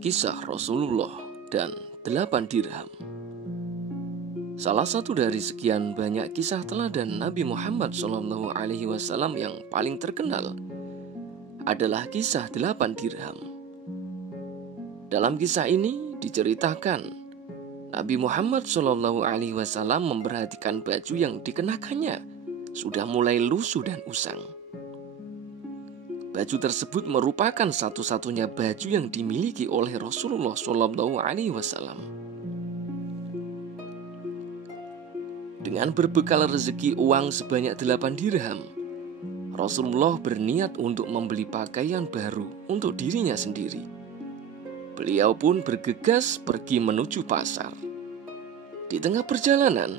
Kisah Rasulullah dan 8 dirham. Salah satu dari sekian banyak kisah teladan Nabi Muhammad SAW yang paling terkenal adalah kisah 8 dirham. Dalam kisah ini diceritakan Nabi Muhammad SAW memperhatikan baju yang dikenakannya sudah mulai lusuh dan usang. Baju tersebut merupakan satu-satunya baju yang dimiliki oleh Rasulullah SAW. Dengan berbekal rezeki uang sebanyak 8 dirham, Rasulullah berniat untuk membeli pakaian baru untuk dirinya sendiri. Beliau pun bergegas pergi menuju pasar. Di tengah perjalanan,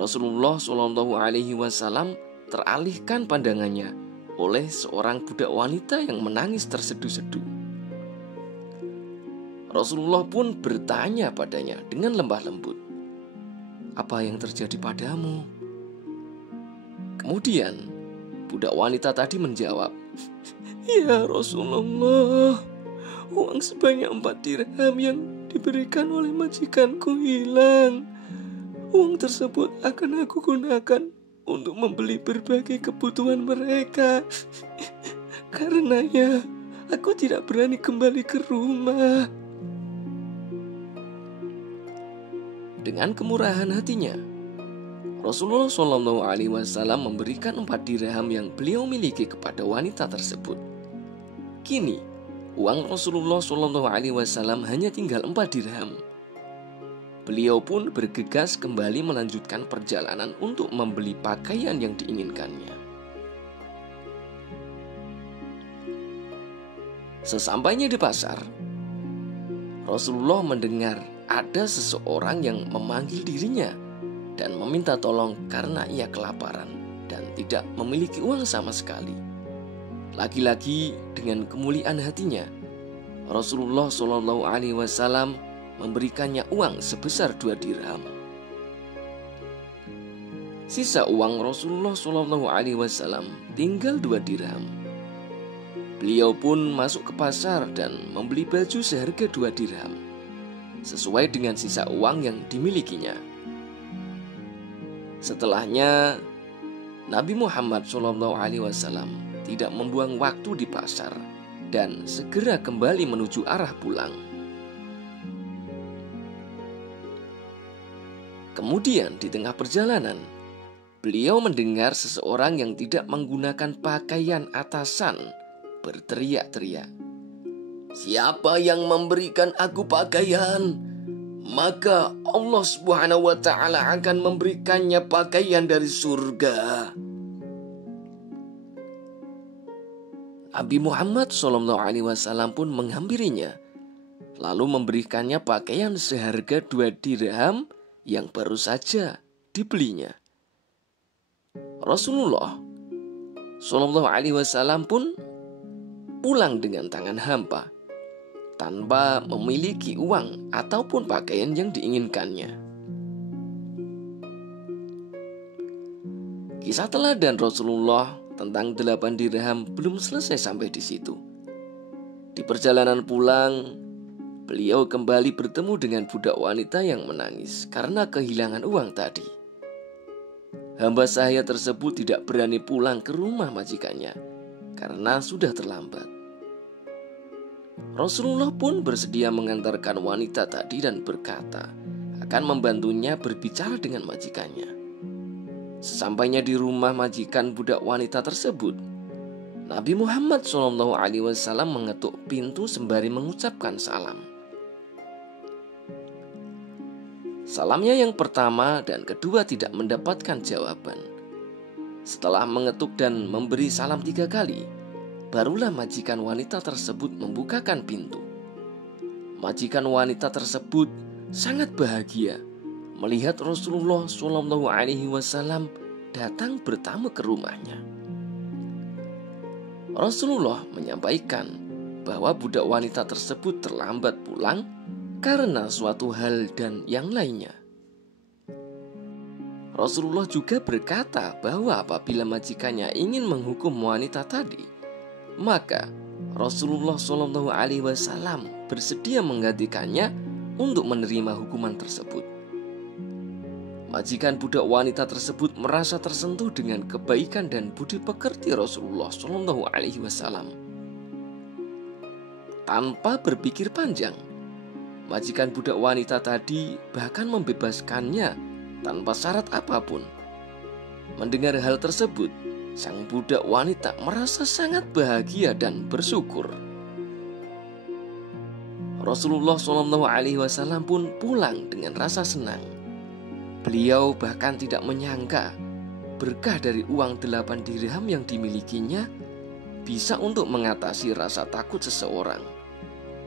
Rasulullah SAW teralihkan pandangannya oleh seorang budak wanita yang menangis terseduh-seduh. Rasulullah pun bertanya padanya dengan lemah lembut, "Apa yang terjadi padamu?" Kemudian budak wanita tadi menjawab, "Ya Rasulullah, uang sebanyak 4 dirham yang diberikan oleh majikanku hilang. Uang tersebut akan aku gunakan untuk membeli berbagai kebutuhan mereka. Karenanya aku tidak berani kembali ke rumah." Dengan kemurahan hatinya, Rasulullah SAW memberikan 4 dirham yang beliau miliki kepada wanita tersebut. Kini uang Rasulullah SAW hanya tinggal 4 dirham. Beliau pun bergegas kembali melanjutkan perjalanan untuk membeli pakaian yang diinginkannya. Sesampainya di pasar, Rasulullah mendengar ada seseorang yang memanggil dirinya dan meminta tolong karena ia kelaparan dan tidak memiliki uang sama sekali. Lagi-lagi dengan kemuliaan hatinya, Rasulullah SAW memberikannya uang sebesar 2 dirham. Sisa uang Rasulullah SAW tinggal 2 dirham. Beliau pun masuk ke pasar dan membeli baju seharga 2 dirham, sesuai dengan sisa uang yang dimilikinya. Setelahnya, Nabi Muhammad SAW tidak membuang waktu di pasar dan segera kembali menuju arah pulang. Kemudian di tengah perjalanan, beliau mendengar seseorang yang tidak menggunakan pakaian atasan berteriak-teriak, "Siapa yang memberikan aku pakaian, maka Allah Subhanahu wa ta'ala akan memberikannya pakaian dari surga." Nabi Muhammad SAW pun menghampirinya, lalu memberikannya pakaian seharga 2 dirham yang baru saja dibelinya. Rasulullah SAW pun pulang dengan tangan hampa, tanpa memiliki uang ataupun pakaian yang diinginkannya. Kisah teladan Rasulullah tentang 8 dirham belum selesai sampai di situ. Di perjalanan pulang, beliau kembali bertemu dengan budak wanita yang menangis karena kehilangan uang tadi. Hamba sahaya tersebut tidak berani pulang ke rumah majikannya karena sudah terlambat. Rasulullah pun bersedia mengantarkan wanita tadi dan berkata akan membantunya berbicara dengan majikannya. Sesampainya di rumah majikan budak wanita tersebut, Nabi Muhammad SAW mengetuk pintu sembari mengucapkan salam. Salamnya yang pertama dan kedua tidak mendapatkan jawaban. Setelah mengetuk dan memberi salam 3 kali, barulah majikan wanita tersebut membukakan pintu. Majikan wanita tersebut sangat bahagia melihat Rasulullah SAW datang bertamu ke rumahnya. Rasulullah menyampaikan bahwa budak wanita tersebut terlambat pulang karena suatu hal dan yang lainnya. Rasulullah juga berkata bahwa apabila majikannya ingin menghukum wanita tadi, maka Rasulullah SAW bersedia menggantikannya untuk menerima hukuman tersebut. Majikan budak wanita tersebut merasa tersentuh dengan kebaikan dan budi pekerti Rasulullah SAW. Tanpa berpikir panjang, majikan budak wanita tadi bahkan membebaskannya tanpa syarat apapun. Mendengar hal tersebut, sang budak wanita merasa sangat bahagia dan bersyukur. Rasulullah SAW pun pulang dengan rasa senang. Beliau bahkan tidak menyangka berkah dari uang 8 dirham yang dimilikinya bisa untuk mengatasi rasa takut seseorang,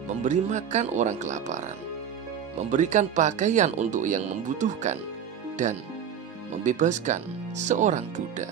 memberi makan orang kelaparan, memberikan pakaian untuk yang membutuhkan, dan membebaskan seorang budak.